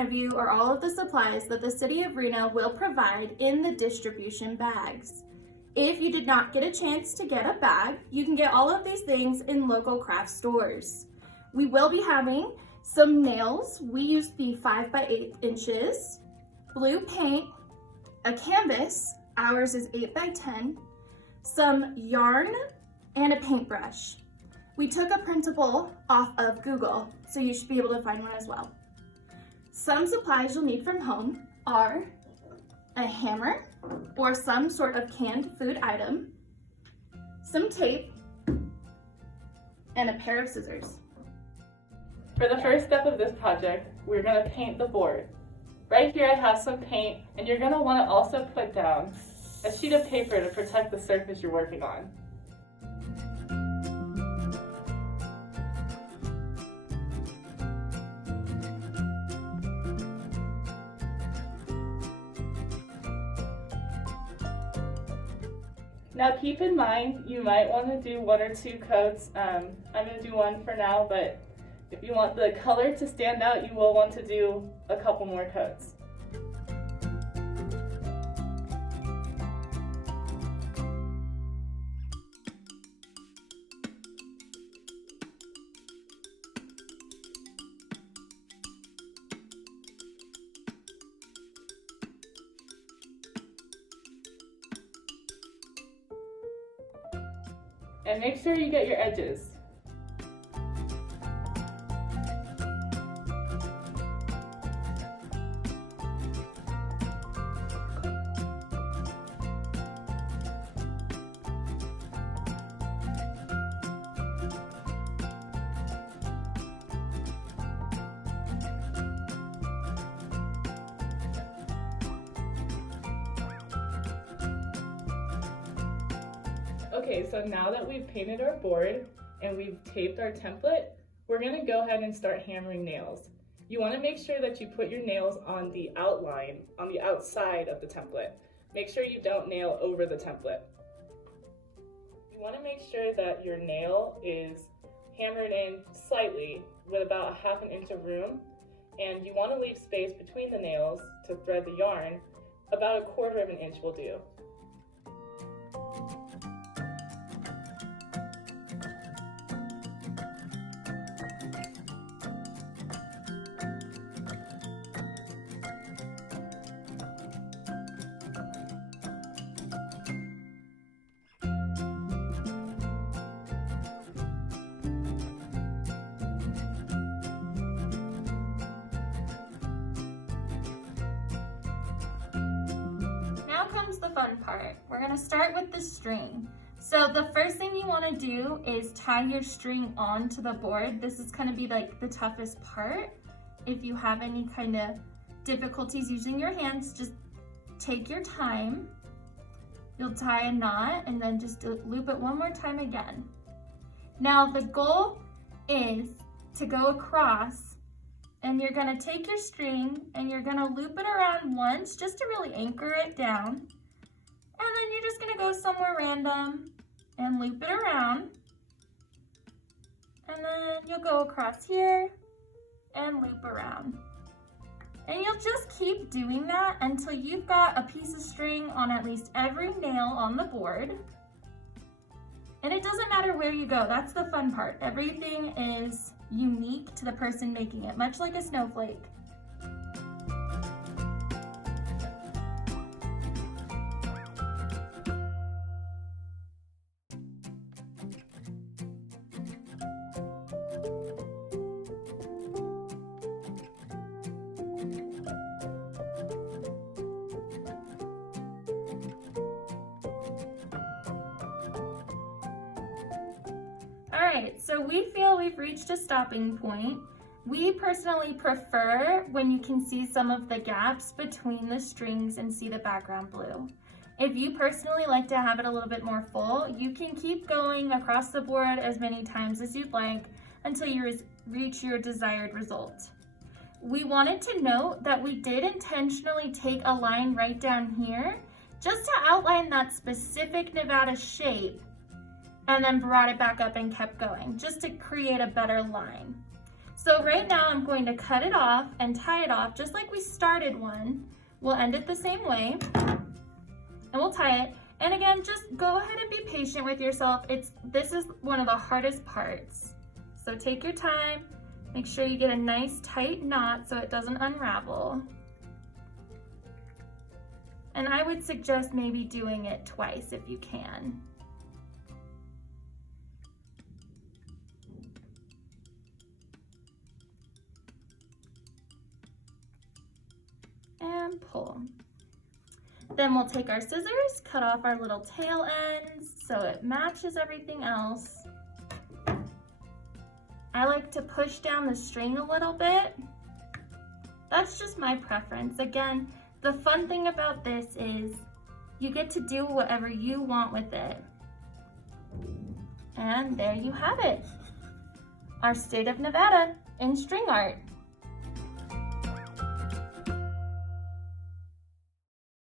of you are all of the supplies that the City of Reno will provide in the distribution bags. If you did not get a chance to get a bag, you can get all of these things in local craft stores. We will be having some nails. We use the 5 by 8 inches, blue paint, a canvas, ours is 8 by 10, some yarn, and a paintbrush. We took a printable off of Google, so you should be able to find one as well. Some supplies you'll need from home are a hammer or some sort of canned food item, some tape, and a pair of scissors. For the first step of this project, we're going to paint the board. Right here I have some paint, and you're going to want to also put down a sheet of paper to protect the surface you're working on. Now keep in mind, you might want to do 1 or 2 coats. I'm going to do 1 for now, but if you want the color to stand out, you will want to do a couple more coats. And make sure you get your edges. Okay, so now that we've painted our board and we've taped our template, we're going to go ahead and start hammering nails. You want to make sure that you put your nails on the outline, on the outside of the template. Make sure you don't nail over the template. You want to make sure that your nail is hammered in slightly with about 1/2 inch of room, and you want to leave space between the nails to thread the yarn. About 1/4 inch will do. Now comes the fun part. We're gonna start with the string. So the first thing you wanna do is tie your string onto the board. This is gonna be like the toughest part. If you have any kind of difficulties using your hands, just take your time. You'll tie a knot and then just loop it one more time again. Now the goal is to go across, and you're gonna take your string and you're gonna loop it around once just to really anchor it down. And then you're just gonna go somewhere random and loop it around. And then you'll go across here and loop around. And you'll just keep doing that until you've got a piece of string on at least every nail on the board. And it doesn't matter where you go, that's the fun part. Everything is unique to the person making it, much like a snowflake. Alright, so we feel we've reached a stopping point. We personally prefer when you can see some of the gaps between the strings and see the background blue. If you personally like to have it a little bit more full, you can keep going across the board as many times as you'd like until you reach your desired result. We wanted to note that we did intentionally take a line right down here just to outline that specific Nevada shape, and then brought it back up and kept going just to create a better line. So right now I'm going to cut it off and tie it off just like we started one. We'll end it the same way and we'll tie it. And again, just go ahead and be patient with yourself. This is one of the hardest parts. So take your time, make sure you get a nice tight knot so it doesn't unravel. And I would suggest maybe doing it twice if you can. And pull. Then we'll take our scissors, cut off our little tail ends so it matches everything else. I like to push down the string a little bit. That's just my preference. Again, the fun thing about this is you get to do whatever you want with it. And there you have it. Our state of Nevada in string art.